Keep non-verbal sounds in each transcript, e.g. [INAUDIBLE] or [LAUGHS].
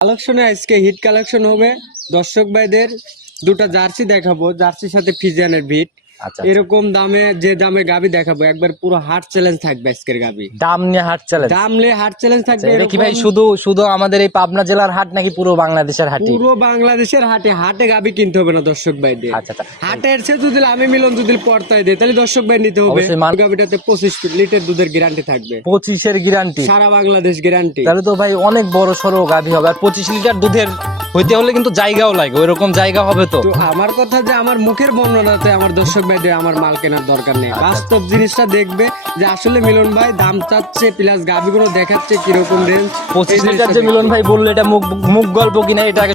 কালেকশনে আজকে hit collection হবে। দর্শক ভাইদের দুটা জার্সি দেখাবো। জার্সির সাথে ফিজিয়ানের ভিট এরকম দামে যে দামে গাবি দেখাবো। একবার পুরো হার্ট চ্যালেঞ্জ থাকবে আজকের গাবি। দাম নিয়ে হাট চ্যালেঞ্জ। দাম লে হার্ট চ্যালেঞ্জ থাকবে এটা কি ভাই শুধু শুধু আমাদের এই পাবনা জেলার হাট নাকি পুরো বাংলাদেশের হাটই? পুরো বাংলাদেশের হাটে হাটে গাবি কিনতে হবে না দর্শক ভাইদের। আচ্ছা আচ্ছা। হাটের সে যদি আমি মিলন যদি পর্তায় দেয় তাহলে দর্শক ভাই নিতে হবে। গাবিটাতে পঁচিশ লিটার দুধের গ্যারান্টি থাকবে। পঁচিশের গ্যারান্টি সারা বাংলাদেশ গ্যারান্টি তাহলে তো ভাই অনেক বড় সড়ো গাভী হবে। আর পঁচিশ লিটার দুধের হইতে হলে কিন্তু জায়গাও লাগে ওই রকম জায়গা হবে তো। তো আমার কথা যে আমার মুখের বর্ণনাতে আমার দর্শক ভাইদের আমার মাল কেনার দরকার নেই। আচ্ছা, বাস্তব জিনিসটা দেখবে যে আসলে মিলন ভাই দাম চাচ্ছে প্লাস গাভিগুলো দেখাচ্ছে কীরকম রেঞ্জ পঁচিশ লিটার যে মিলন ভাই বলল এটা মুখ মুখ গল্প কিনা এটা আগে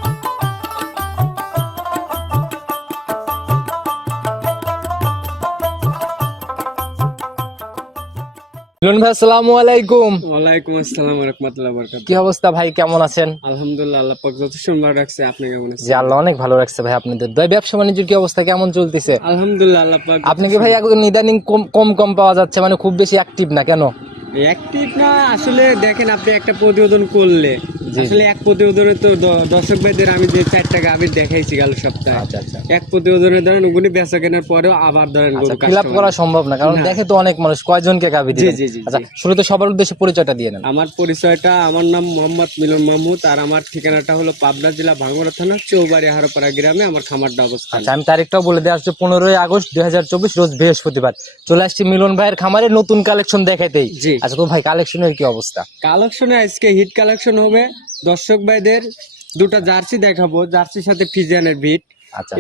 ভাই আসসালামু আলাইকুম। ওয়ালাইকুম আসসালাম রহমতুল্লাহ বরকাত কি অবস্থা ভাই কেমন আছেন? আলহামদুলিল্লাহ আল্লাহ পাক যত সুন্দর রাখছে। আপনি কেমন আছেন? জি আল্লাহ অনেক ভালো রাখছে ভাই আপনাদের। দয় ব্যবসা বাণিজ্যের কি অবস্থা কেমন চলতেছে? আলহামদুলিল্লাহ আল্লাহ পাক আপনি কি ভাই এখন ইদানিং কম কম কম পাওয়া যাচ্ছে মানে খুব বেশি অ্যাক্টিভ না কেন? অ্যাক্টিভ না আসলে দেখেন আপনি একটা প্রতিবেদন করলে। আসলে এক প্রতিবেদনে তো দর্শক ভাইদের আমি যে চারটা গাভীর দেখাইছি গেল সপ্তাহে। আচ্ছা আচ্ছা। এক প্রতিবেদনে ধরেন ওগুলি বেচা কেনার পরেও আবার ধরেন আচ্ছা গরু ফিল আপ করা সম্ভব না কারণ দেখে তো অনেক মানুষ কয়জনকে গাভি জি, জি, জি, আচ্ছা শুরুতে সবার উদ্দেশ্যে পরিচয়টা দিয়ে নেন। আমার পরিচয়টা আমার নাম মোহাম্মদ মিলন মাহমুদ আর আমার ঠিকানাটা হলো পাবনা জেলা ভাঙ্গড়া থানা চৌবাড়ি হারোপাড়া গ্রামে আমার খামারটা অবস্থান। আচ্ছা আমি তারিখটাও বলে দেওয়া আসছে পনেরোই আগস্ট দুই হাজার চব্বিশ রোজ বৃহস্পতিবার। চলে আসছি মিলন ভাইয়ের খামারে নতুন কালেকশন দেখাইতেই। জি। আচ্ছা তো ভাই কালেকশনের কি অবস্থা? কালেকশনে আজকে হিট কালেকশন হবে। দর্শক ভাইদের দুটা জার্সি দেখাবো। জার্সির সাথে ফিজিয়ানের ভিট।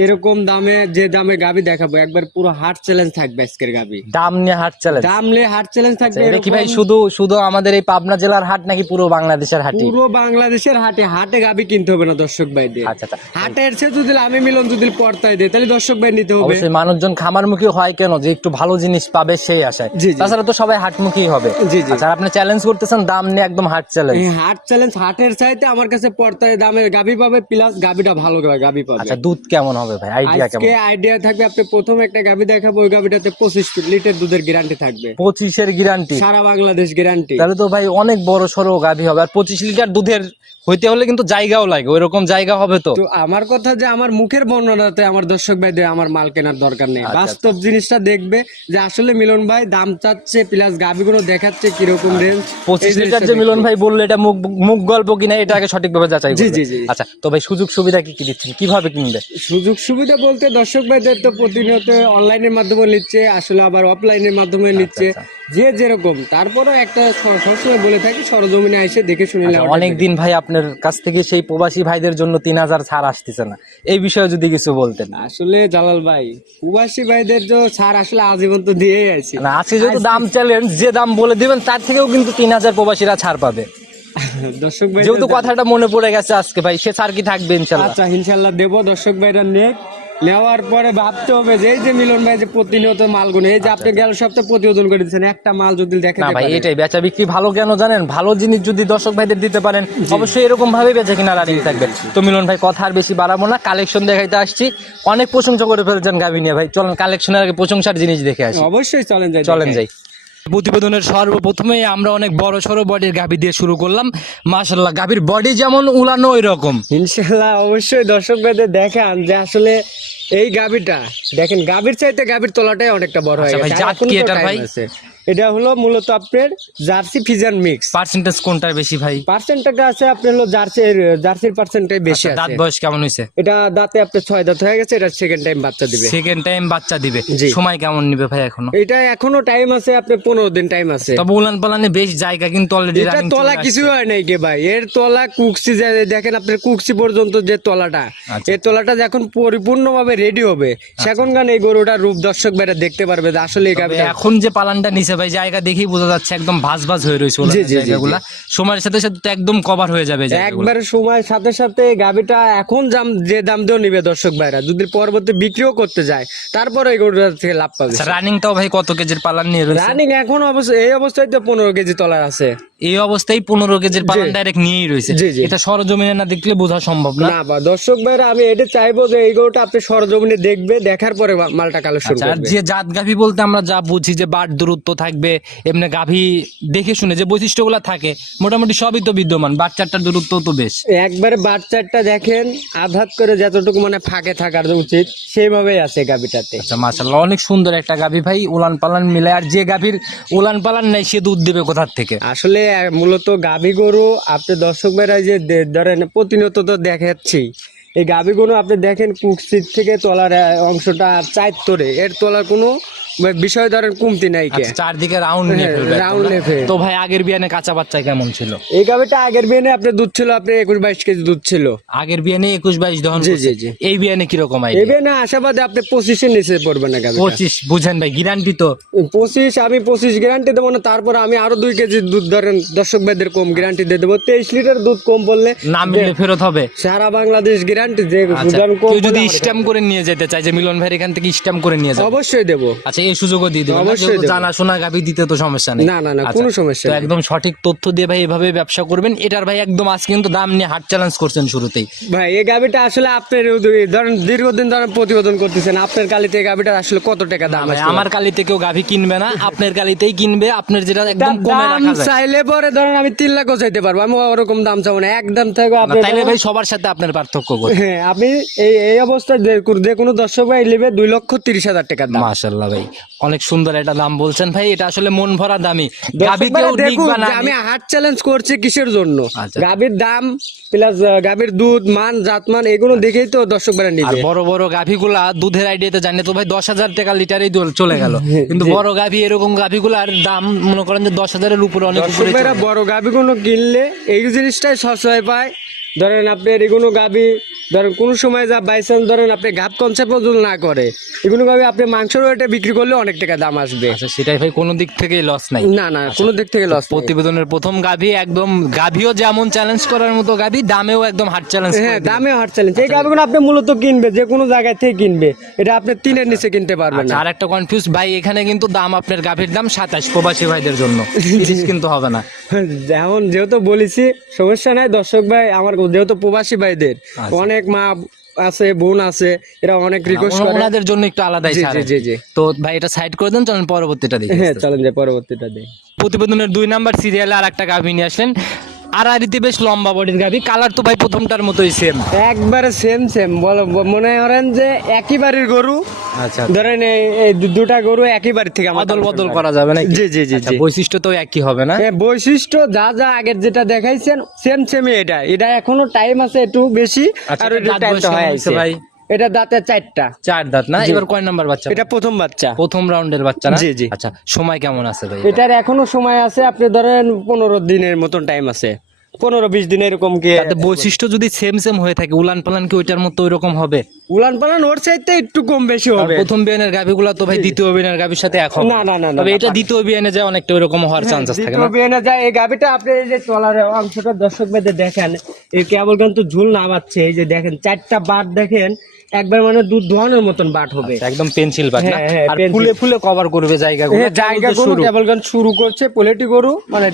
এরকম দামে যে দামে গাবি দেখাবো একবার পুরো হার্ট চ্যালেঞ্জ থাকবে আজকের গাবি। দাম নিয়ে হাট চ্যালেঞ্জ দাম লে হার্ট চ্যালেঞ্জ থাকবে এটা কি ভাই শুধু শুধু আমাদের এই পাবনা জেলার হাট নাকি পুরো বাংলাদেশের হাটই পুরো বাংলাদেশের হাটে হাটে গাবি কিনতে হবে না দর্শক ভাইদের। আচ্ছা আচ্ছা। হাটের সে যদি আমি মিলন যদি পর্তায় দেয় তাহলে দর্শক ভাই নিতে হবে। অবশ্যই মানুষজন খামারমুখী হয় কেন? যে একটু ভালো জিনিস পাবে সেই আশায়। তাছাড়া তো সবাই হাটমুখী হবে। জি জি। আচ্ছা আপনি চ্যালেঞ্জ করতেছেন দাম নিয়ে একদম হাট চ্যালেঞ্জ হাট চ্যালেঞ্জ হাটের চাইতে আমার কাছে পর্তায় দামের গাবি পাবে প্লাস গাবিটা ভালো গাবি পাবে। আচ্ছা দুধ কেমন? হবে ভাই? আইডিয়া কেমন? আজকে আইডিয়া থাকবে আপনি প্রথম একটা গাবি দেখাবো ওই গাবিটাতে পঁচিশ লিটার দুধের গ্যারান্টি থাকবে। পঁচিশের গ্যারান্টি সারা বাংলাদেশ গ্যারান্টি তাহলে তো ভাই অনেক বড় সড়ো গাভী হবে। আর পঁচিশ লিটার দুধের হইতে হলে কিন্তু জায়গাও লাগে ওইরকম জায়গা হবে তো। আমার কথা যে আমার মুখের বর্ণনাতে আমার দর্শক ভাইদের আমার মাল কেনার দরকার নেই। আচ্ছা, বাস্তব জিনিসটা দেখবে যে আসলে মিলন ভাই দাম চাচ্ছে প্লাস গাবিগুলো দেখাচ্ছে কীরকম রেঞ্জ পঁচিশ লিটার যে মিলন ভাই বলল এটা মুখ মুখ গল্প কিনা এটা আগে সঠিকভাবে যাচাই জি, জি, জি। আচ্ছা তো ভাই সুযোগ সুবিধা কি কি দিচ্ছেন? কীভাবে কিনবে? সুযোগ সুবিধা বলতে দর্শক ভাইদের তো প্রতিনিয়ত অনলাইনের মাধ্যমে নিচ্ছে আসলে আবার অফলাইনের মাধ্যমে নিচ্ছে। আচ্ছা। যে যেরকম তারপরও একটা সবসময় বলে থাকি সরজমিনে এসে দেখে শুনে নেওয়াটা অনেক দিন ভাই আপনার কাছ থেকে সেই প্রবাসী ভাইদের জন্য তিন হাজার ছাড় আসতেছে না। এই বিষয়ে যদি কিছু বলতেন। আসলে জালাল ভাই প্রবাসী ভাইদের যে ছাড় আসলে আজীবন তো দিয়েই আছি। না আজকে যেহেতু দাম চ্যালেঞ্জ যে দাম বলে দিবেন তার থেকেও কিন্তু তিন হাজার প্রবাসীরা ছাড় পাবে। [LAUGHS] দর্শক ভাই যেহেতু কথাটা মনে পড়ে গেছে আজকে ভাই সে ছাড় কি থাকবে ইনশাল্লাহ আচ্ছা ইনশাল্লাহ দেবো। দর্শক ভাইরা নেক। নেওয়ার পরে ভাবতে হবে যে এই যে মিলন ভাই যে প্রতিনিয়ত মাল গুনে এই যে আপনি গেল সপ্তাহে প্রতিবেদন করে দিচ্ছেন একটা মাল যদি দেখেন না ভাই এটাই বেচা বিক্রি ভালো কেন জানেন? ভালো জিনিস যদি দর্শক ভাইদের দিতে পারেন অবশ্যই এরকম ভাবে বেচা কিনা রানিং থাকবে। তো মিলন ভাই কথা আর বেশি বাড়াবো না কালেকশন দেখাইতে আসছি। অনেক প্রশংসা করে ফেলছেন গাভি নিয়ে ভাই। চলেন কালেকশনের আগে প্রশংসার জিনিস দেখে আসি। অবশ্যই চলেন যাই চলেন যাই। প্রতিবেদনের সর্বপ্রথমে আমরা অনেক বড় সড়ো বডির গাভি দিয়ে শুরু করলাম। মাসাল্লাহ গাভির বডি যেমন উলানো ওই রকম ইনশাল্লাহ অবশ্যই দর্শক বেদে দেখান যে আসলে এই গাভীটা দেখেন গাভীর চাইতে গাভীর তোলাটাই অনেকটা বড় হয়ে আচ্ছা ভাই, জাত কি এটা ভাই? আছে। এটা হলো মূলত আপনার জার্সি ফিজান মিক্স। পার্সেন্টেজ কোনটার বেশি ভাই? পার্সেন্টটা আছে আপনার হলো জার্সির জার্সির পার্সেন্টটাই বেশি আচ্ছা, দাঁত বয়স কেমন হয়েছে? এটা দাঁতে আপনার ছয় দাঁত হয়ে গেছে এটা সেকেন্ড টাইম বাচ্চা দিবে। সেকেন্ড টাইম বাচ্চা দিবে। সময় কেমন নিবে ভাই এখনও? এটা এখনও টাইম আছে আপনার পনেরো দিন টাইম আছে। তবে উলান পালানে বেশ জায়গা কিন্তু অলরেডি এটা তলা কিছু হয় নাই কে ভাই। এর তলা কুকসি দেখেন আপনার কুকসি পর্যন্ত যে তলাটা আচ্ছা। এই তলাটা যখন পরিপূর্ণ ভাবে রেডি হবে। সেখন গান এই গরুটা রূপ দর্শক ভাইরা দেখতে পারবে যে আসলে এখন যে পালানটা নিচে ভাই জায়গা দেখেই বোঝা যাচ্ছে একদম ভাস ভাস হয়ে রয়েছে জায়গাগুলা। সময়ের সাথে সাথে তো একদম কভার হয়ে যাবে একবার সময়ের সময় সাথে সাথে গাবিটা এখন দাম যে দাম দিয়েও নিবে দর্শক ভাইরা যদি পরবর্তী বিক্রিও করতে যায় তারপরে এই গরুটা থেকে লাভ পাবে। রানিং রানিংটাও ভাই কত কেজির পালান নিয়ে রানিং এখন অবশ্য এই অবস্থায় তো পনেরো কেজি তলার আছে। এই অবস্থায় পনেরো কেজির পালন ডাইরেক্ট নিয়েই রয়েছে। এটা সরজমিনে না দেখলে বোঝা সম্ভব না। বা দর্শক ভাইরা আমি এটা চাইব যে এই গরুটা আপনি সরজমিনে দেখবে দেখার পরে মালটা কালেকশন আচ্ছা, আর যে জাত গাভী বলতে আমরা যা বুঝি যে বাট দূরত্ব থাকবে এমনি গাভী দেখে শুনে যে বৈশিষ্ট্যগুলো থাকে মোটামুটি সবই তো বিদ্যমান বাট চারটার দূরত্ব তো বেশ। একবারে বাচ্চাটা দেখেন আঘাত করে যতটুকু মানে ফাঁকে থাকার উচিত সেইভাবেই আছে গাবিটাতে আচ্ছা মাশাল্লাহ অনেক সুন্দর একটা গাভী ভাই উলান পালান মিলে আর যে গাভীর উলান পালান নাই সে দুধ দেবে কোথার থেকে? আসলে মূলত গাভী গরু আপনি দর্শক ভাইরা যে ধরেন প্রতিনিয়ত তো দেখাচ্ছি। এই গাভী গরু আপনি দেখেন কুকসিট থেকে তলার অংশটা চাইত্তরে এর তলার কোনো বিষয় ধরেন কমতি নাই কে। আচ্ছা, চারদিকে রাউন্ড হ্যাঁ, না? নিয়ে ফেলবে। তো ভাই আগের বিয়ানে কাঁচা বাচ্চা কেমন ছিল? এই গাভীটা আগের বিয়ে আপনার দুধ ছিল আপনি একুশ বাইশ কেজি দুধ ছিল। আগের বিয়ানে একুশ বাইশ দহন জি, জি, জি। এই বিয়ানে কীরকম এই আইডিয়া বিয়ে না আশাবাদে আপনি পঁচিশের নিচে পড়বে না গাভী পঁচিশ বুঝেন ভাই গ্যারান্টি তো। পঁচিশ আমি পঁচিশ গ্যারান্টি দেবো না তারপর আমি আরও দুই কেজি দুধ ধরেন দর্শক ভাইদের কম গ্যারান্টি দিয়ে দেবো। তেইশ লিটার দুধ কম বললে না মিললে ফেরত হবে। সারা বাংলাদেশ গ্যারান্টি যে আচ্ছা যদি স্ট্যাম্প করে নিয়ে যেতে চায় যে মিলন ভাই এখান থেকে স্ট্যাম্প করে নিয়ে যাবে। অবশ্যই দেবো। আচ্ছা এই সুযোগও দিয়ে দেবেন অবশ্যই গাভী দিতে তো সমস্যা নেই। না না না আচ্ছা, কোনো সমস্যা নেই। একদম সঠিক তথ্য দিয়ে ভাই এভাবে ব্যবসা করবেন এটার ভাই একদম আজ কিন্তু দাম নিয়ে হাট চ্যালেঞ্জ করছেন শুরুতেই। ভাই এই গাভিটা আসলে আপনার ধরেন দীর্ঘদিন ধরেন প্রতিবেদন করতেছেন আপনার কালিতে এই আসলে কত টাকা দাম আসলে? আমার কালিতে কেউ গাভী কিনবে না আপনার কালিতেই কিনবে আপনার যেটা একদম কমে রাখা যায়। চাইলে পরে ধরেন আমি তিন লাখও চাইতে পারব আমি ওরকম দাম চাবো না একদম থাকব না, আপনার তাইলে ভাই সবার সাথে আপনার পার্থক্য করবে। হ্যাঁ আপনি এই এই অবস্থায় যে কোনো- দর্শক ভাই নেবে দুই লক্ষ তিরিশ হাজার টাকা দাম। ভাই। অনেক সুন্দর একটা দাম বলছেন। ভাই এটা আসলে মন ভরা দামি। কেউ আমি হাট চ্যালেঞ্জ করছি কিসের জন্য? আচ্ছা। গাভীর দাম প্লাস গাভীর দুধ মান জাতমান এগুলো দেখেই তো দর্শক আর নিবে। বড় বড় গাভীগুলা দুধের আইডিয়াতে জানে তো ভাই দশ হাজার টাকা লিটারেই চলে গেল। [LAUGHS] কিন্তু বড় গাভী এরকম গাভীগুলার দাম মনে করেন যে দশ হাজারের উপরে অনেক উপরে বড় গাভী কিনলে এই জিনিসটাই সস্তায় পায়। ধরেন আপনি এগুলো গাভী ধরেন কোন সময় যা বাইচান্স ধরেন আপনি গাভ কনসেপ্ট যদি না করে এগুলো গাভী আপনি মাংসের ওয়েটে বিক্রি করলে অনেক টাকা দাম আসবে। আচ্ছা সেটাই ভাই কোনো দিক থেকেই লস নাই। না না কোনো দিক থেকে লস প্রতিবেদনের প্রথম গাভী একদম গাভীও যেমন চ্যালেঞ্জ করার মতো গাভী দামেও একদম হার্ড চ্যালেঞ্জ হ্যাঁ দামে হাট চ্যালেঞ্জ এই গাভীগুলো আপনি মূলত কিনবে যে কোনো জায়গায় থেকে কিনবে এটা আপনি তিনের নিচে কিনতে পারবেন না। আর একটা কনফিউজ ভাই এখানে কিন্তু দাম আপনার গাভীর দাম সাতাশ প্রবাসী ভাইদের জন্য। [LAUGHS] কিন্তু হবে না। যেমন যেহেতু বলেছি সমস্যা নাই দর্শক ভাই আমার যেহেতু প্রবাসী ভাইদের আচ্ছা। অনেক মা আছে বোন আছে এরা অনেক রিকোয়েস্ট করে। ওনাদের জন্য একটু আলাদা জি, জি, জি। তো ভাই এটা সাইড করে দেন চলেন পরবর্তীটা দেখি। হ্যাঁ চলেন যে পরবর্তীটা দিই প্রতিবেদনের দুই নাম্বার সিরিয়ালে আর একটা গাভী নিয়ে আসলেন। আড়াআড়িতে বেশ লম্বা বডির গাভী কালার তো ভাই প্রথমটার মতোই সেম একবারে সেম সেম বলো মনে করেন যে একই বাড়ির গরু আচ্ছা। ধরেন এই- দুটা গরু একই বাড়ি থেকে বদল বদল করা যাবে না জি জি জি জি। বৈশিষ্ট্য তো একই হবে না? বৈশিষ্ট্য যা যা আগের যেটা দেখাইছেন সেম সেমই এটা। এটা এখনও টাইম আছে একটু বেশি আচ্ছা, আর টাইম তো হয় ভাই? এটা দাঁতে চারটা। চার দাঁত না? এবার কয় নাম্বার বাচ্চা? এটা প্রথম বাচ্চা। প্রথম রাউন্ডের বাচ্চা না? জি, জি। আচ্ছা সময় কেমন আছে ভাই? এটার এখনও সময় আছে আপনি ধরেন পনেরো দিনের মতন টাইম আছে। পনেরো বিশ দিন এরকম কি বৈশিষ্ট্য যদি সেম সেম হয়ে থাকে উলান পালান কি ওইটার মতো ওইরকম হবে? উলান পালান ওর চাইতে একটু কম বেশি হবে। প্রথম বিয়ানের গাভিগুলো তো ভাই দ্বিতীয় বিয়ানের গাভির সাথে এক না, না, না, না, তবে এটা দ্বিতীয় বিয়ানে যায় অনেকটা ওইরকম হওয়ার চান্স থাকে দ্বিতীয় বিয়ানে যায় এই গাবিটা আপনি এই যে চলার অংশটা দর্শক বেঁধে দেখেন এই কেবল কিন্তু ঝুল নামাচ্ছে এই যে দেখেন চারটা বাট দেখেন একবার মানে দুধ দোহানোর মতন বাট হবে। একদম পেন্সিল বাট না? হ্যাঁ, হ্যাঁ, আর ফুলে ফুলে কভার করবে জায়গাগুলো হ্যাঁ, জায়গা কেবল। গান শুরু করছে পোলেটি গরু মানে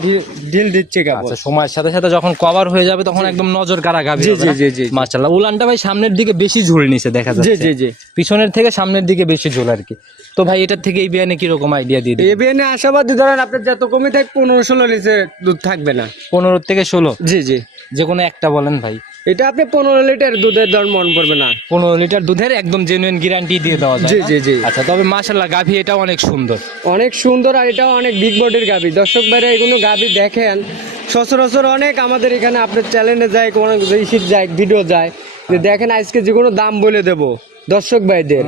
ঢিল- দিচ্ছে কেবল। আচ্ছা সময়ের সাথে সাথে যখন কভার হয়ে যাবে তখন একদম নজর কারা গাবি জি, জি, জি। মাশাআল্লাহ। উলানটা ভাই সামনের দিকে বেশি ঝুল নিছে দেখা যাচ্ছে। জি জি। পিছনের থেকে সামনের দিকে বেশি ঝুল আর কি। তো ভাই এটার থেকে এই বিয়ানে কি রকম আইডিয়া দিয়ে দিই এই বিয়ানে আশাবাদী ধরেন আপনার যত কমে থাক পনেরো ষোলো নিচে দুধ থাকবে না। পনেরো থেকে ষোলো? জি জি। যে কোনো একটা বলেন ভাই। এটা আপনি পনেরো লিটার দুধের দর মন পড়বে না। পনেরো লিটার দুধের একদম জেনুইন গ্যারান্টি দিয়ে দেওয়া যায় জি? জি, জি। আচ্ছা তবে মাশাল্লাহ গাভী এটাও অনেক সুন্দর। অনেক সুন্দর আর এটাও অনেক বিগ বডির গাবি দর্শক ভাইরা এগুলো গাবি দেখেন সচরাচর অনেক আমাদের এখানে আপনার চ্যানেলে যায় কোনো ইসির যায় ভিডিও যায়। দেখেন আজকে যে কোনো দাম বলে দেব দর্শক ভাইদের।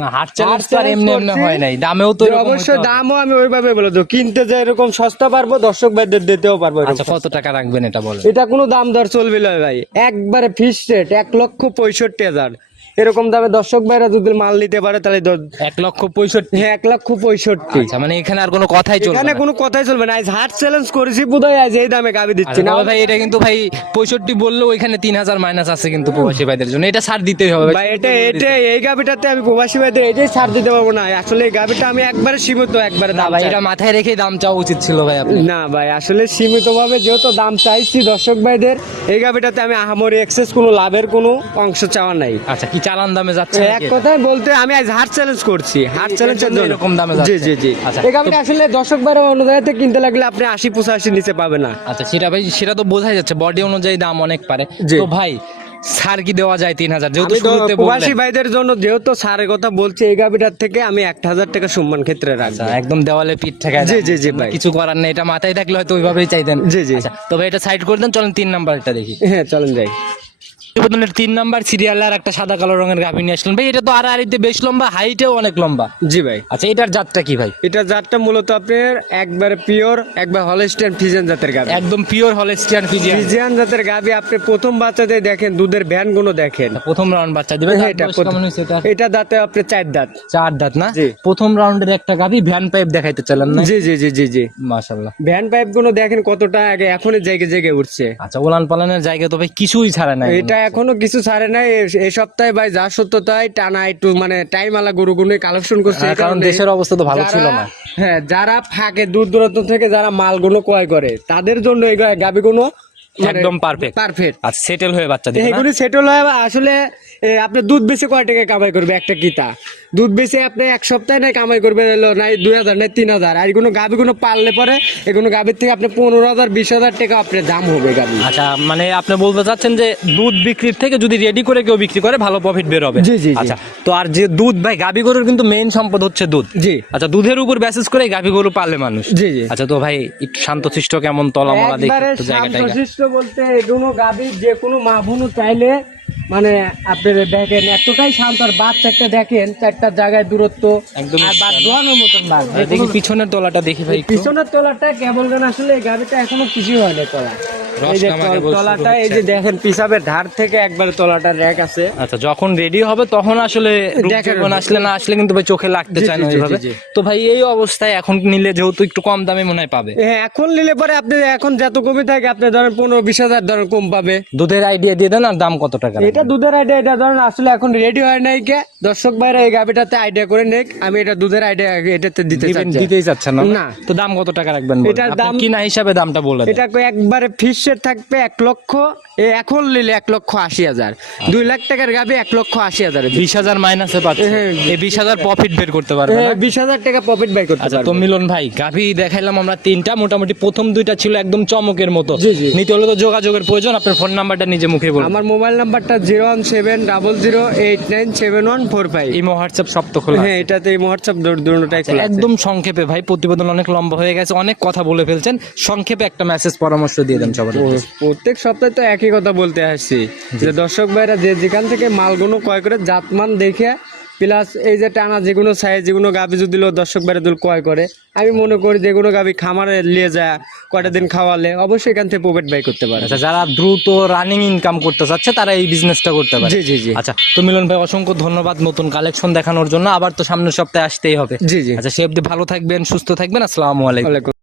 হয় দামেও তো অবশ্যই দামও আমি ওইভাবে বলে দেবো। কিনতে যে এরকম সস্তা পারব দর্শক ভাইদের দিতেও পারব আচ্ছা কত টাকা রাখবেন এটা বলো এটা কোনো দাম দর চলবে না ভাই। একবারে ফিক্স রেট এক লক্ষ পঁয়ষট্টি হাজার। এরকম দামে দর্শক ভাইরা যদি মাল নিতে পারে তাহলে এক লক্ষ পঁয়ষট্টি। হ্যাঁ এক লক্ষ পঁয়ষট্টি। আচ্ছা মানে এখানে আর কোনো কথাই চলবে এখানে কোনো কথাই চলবে না। আজ হাট চ্যালেঞ্জ করেছি বোধহয় আজ এই দামে গাবি দিচ্ছি। আচ্ছা, না ভাই এটা কিন্তু ভাই পঁয়ষট্টি বললেও এখানে তিন হাজার মাইনাস আছে কিন্তু প্রবাসী ভাইদের জন্য। এটা ছাড় দিতেই হবে ভাই। এটা এটা এই গাবিটাতে আমি প্রবাসী ভাইদের এটাই ছাড় দিতে পারব না। আসলে এই গাবিটা আমি একবারে সীমিত একবারে না দাম ভাই এটা মাথায় রেখেই দাম চাওয়া উচিত ছিল ভাই আপনি না ভাই আসলে সীমিত ভাবে যেহেতু দাম চাইছি দর্শক ভাইদের এই গাবিটাতে আমি আহামরি এক্সেস কোনো লাভের কোনো অংশ চাওয়া নাই। আচ্ছা চালান দামে যাচ্ছে এক কথায় বলতে আমি আজ হাট চ্যালেঞ্জ করছি। হাট চ্যালেঞ্জের জন্য। এরকম দামে যাচ্ছে। জি জি। আচ্ছা, এই গাবিটা আসলে দর্শক ভাইরা অন্য জায়গাতে কিনতে লাগলে আপনি আশি পঁচাশি নিচে পাবে না। আচ্ছা সেটা ভাই সেটা তো বোঝাই যাচ্ছে বডি অনুযায়ী দাম অনেক পারে। তো ভাই সার কি দেওয়া যায় তিন হাজার? যেহেতু শুরুতে প্রবাসী ভাইদের জন্য যেহেতু সারের কথা বলছি এই গাবিটার থেকে আমি একটা হাজার টাকা সম্মান ক্ষেত্রে রাখব। আচ্ছা, একদম দেওয়ালে পিঠ ঠেকায় জি, জি, জি, ভাই। কিছু করার নেই এটা মাথায় থাকলে হয়তো ওইভাবেই চাইতেন। জি, জি। আচ্ছা, তো ভাই এটা সাইড করে দেন চলেন তিন নাম্বারটা দেখি। হ্যাঁ চলেন যাই। প্রতিবেদনের তিন নাম্বার সিরিয়াল আর একটা সাদা কালো রঙের গাভী নিয়ে আসলেন। ভাই এটা তো আর আড়াইতে বেশ লম্বা হাইটেও অনেক লম্বা। জি ভাই। আচ্ছা এটার জাতটা কি ভাই? এটা জাতটা মূলত আপনার একবারে পিওর একবার হলস্টেন ফিজেন জাতের গাবি একদম পিওর হলস্টিয়ান ফিজিয়ান ফিজিয়ান জাতের গাবি আপনি প্রথম বাচ্চাতে দেখেন দুধের ভ্যানগুলো দেখেন। প্রথম রাউন্ড বাচ্চা দিবে হ্যাঁ, এটা এটা? দাঁতে আপনি চার দাঁত। চার দাঁত না। প্রথম রাউন্ডের একটা গাভী ভ্যান পাইপ দেখাইতে চালান না? জি জি জি জি জি। মাশাল্লাহ ভ্যান পাইপগুলো দেখেন কতটা আগে এখনই জায়গায় জায়গায় উঠছে। আচ্ছা ওলান পালানের জায়গা তো ভাই কিছুই ছাড়া না। এটা এখনও কিছু ছাড়ে নাই। এই সপ্তাহে ভাই যা সত্য তাই টানা একটু মানে টাইম আলা গরু গুনে কালেকশন করছে হ্যাঁ, কারণ দেশের অবস্থা তো ভালো ছিল না। হ্যাঁ যারা ফাঁকে দূর দূরান্ত থেকে যারা মালগুলো ক্রয় করে তাদের জন্য এই গাবি গুলো একদম পারফেক্ট পারফেক্ট আর সেটেল হয়ে বাচ্চা? এগুলি সেটেল হয় আসলে আপনি দুধ বেশি কয় টাকা কামাই করবে একটা কিতা? দুধ বেশি আপনি এক সপ্তাহে নাই কামাই করবে নাই দুই হাজার নাই তিন হাজার। আর এগুলো গাভি কোনো পাললে পরে এগুলো গাভির থেকে আপনি পনেরো হাজার বিশ হাজার টাকা আপনার দাম হবে গাভি আচ্ছা মানে আপনি বলতে চাচ্ছেন যে দুধ বিক্রির থেকে যদি রেডি করে কেউ বিক্রি করে ভালো প্রফিট বের হবে। জি, জি। আচ্ছা তো আর যে দুধ ভাই গাভী গরুর কিন্তু মেইন সম্পদ হচ্ছে দুধ। জি। আচ্ছা দুধের উপর ব্যাসেস করে গাভী গরু পালে মানুষ। জি জি। আচ্ছা তো ভাই একটু শান্তশিষ্ট কেমন তলামলা দেখি একবারে শান্তশিষ্ট বলতে এগুলো গাভি যে কোনো মা বোনও চাইলে মানে আপনার দেখেন এতটাই শান্ত আর বাদ চারটা দেখেন চারটা জায়গায় দূরত্ব একদম বাদ দোয়ানোর মতন বাদ দেখি পিছনের তোলাটা দেখি ভাই পিছনের তোলাটা কেবল গান আসলে এই গাড়িটা এখনও কিছুই হয়নি তলা এই যে তলাটা এই যে দেখেন পিসাবের ধার থেকে একবার তলাটা র্যাক আছে। আচ্ছা যখন রেডি হবে তখন আসলে দেখার- আসলে না আসলে কিন্তু ভাই চোখে লাগতে চায় না জি। তো ভাই এই অবস্থায় এখন নিলে যেহেতু একটু কম দামে মনে হয় পাবে। হ্যাঁ এখন নিলে পরে আপনি এখন যত কমে থাকে আপনি ধরেন পনেরো বিশ হাজার ধরেন কম পাবে। দুধের আইডিয়া দিয়ে দেন আর দাম কত টাকা এটা দুধের আইডিয়া এটা ধরেন আসলে এখন রেডি হয় নাই কে। দর্শক ভাইরা এই গাবিটাতে আইডিয়া করে নেক আমি এটা দুধের আইডিয়া এটাতে দিতে দিতেই চাচ্ছেন না। তো দাম কত টাকা রাখবেন? এটার আপনার দাম- কিনা হিসাবে দামটা বলে এটা একবারে ফিক্সের থাকবে এক লক্ষ এ এখন নিলে এক লক্ষ আশি হাজার। দুই লাখ টাকার গাবি এক লক্ষ আশি হাজার বিশ হাজার মাইনাসে পাচ্ছে। হ্যাঁ। এই বিশ হাজার প্রফিট বের করতে পারবে বিশ হাজার টাকা প্রফিট বাই করতে আচ্ছা পারবে। তো মিলন ভাই গাভি দেখাইলাম আমরা তিনটা মোটামুটি প্রথম দুইটা ছিল একদম চমকের মতো। নিতে হলে তো যোগাযোগের প্রয়োজন আপনার ফোন নাম্বারটা নিজে মুখে বলুন। আমার মোবাইল নাম্বারটা zero one seven double zero eight nine seven one four five imo WhatsApp সব তো খোলা হ্যাঁ এটাতে এই হোয়াটসঅ্যাপ দুটোটাই খোলা একদম সংক্ষেপে ভাই প্রতিবেদন অনেক লম্বা হয়ে গেছে অনেক কথা বলে ফেলছেন। সংক্ষেপে একটা মেসেজ পরামর্শ দিয়ে দেন সবার প্রত্যেক সপ্তাহে তো একই কথা বলতে আসছি। যে দর্শক ভাইরা যে যেখান থেকে মালগুলো ক্রয় করে জাতমান দেখে প্লাস এই যে টানা যেগুলো সাইজ যেগুলো গাভি যদি দর্শক ভাইরা দুল ক্রয় করে আমি মনে করি যেগুলো গাভি খামারে নিয়ে যায় কয়টা দিন খাওয়ালে অবশ্যই এখান থেকে প্রফিট বাই করতে পারে। আচ্ছা যারা দ্রুত রানিং ইনকাম করতে চাচ্ছে তারা এই বিজনেসটা করতে পারে। জি জি জি। আচ্ছা তো মিলন ভাই অসংখ্য ধন্যবাদ নতুন কালেকশন দেখানোর জন্য। আবার তো সামনের সপ্তাহে আসতেই হবে। জি জি। আচ্ছা সে অবধি ভালো থাকবেন সুস্থ থাকবেন। আসসালামু আলাইকুম।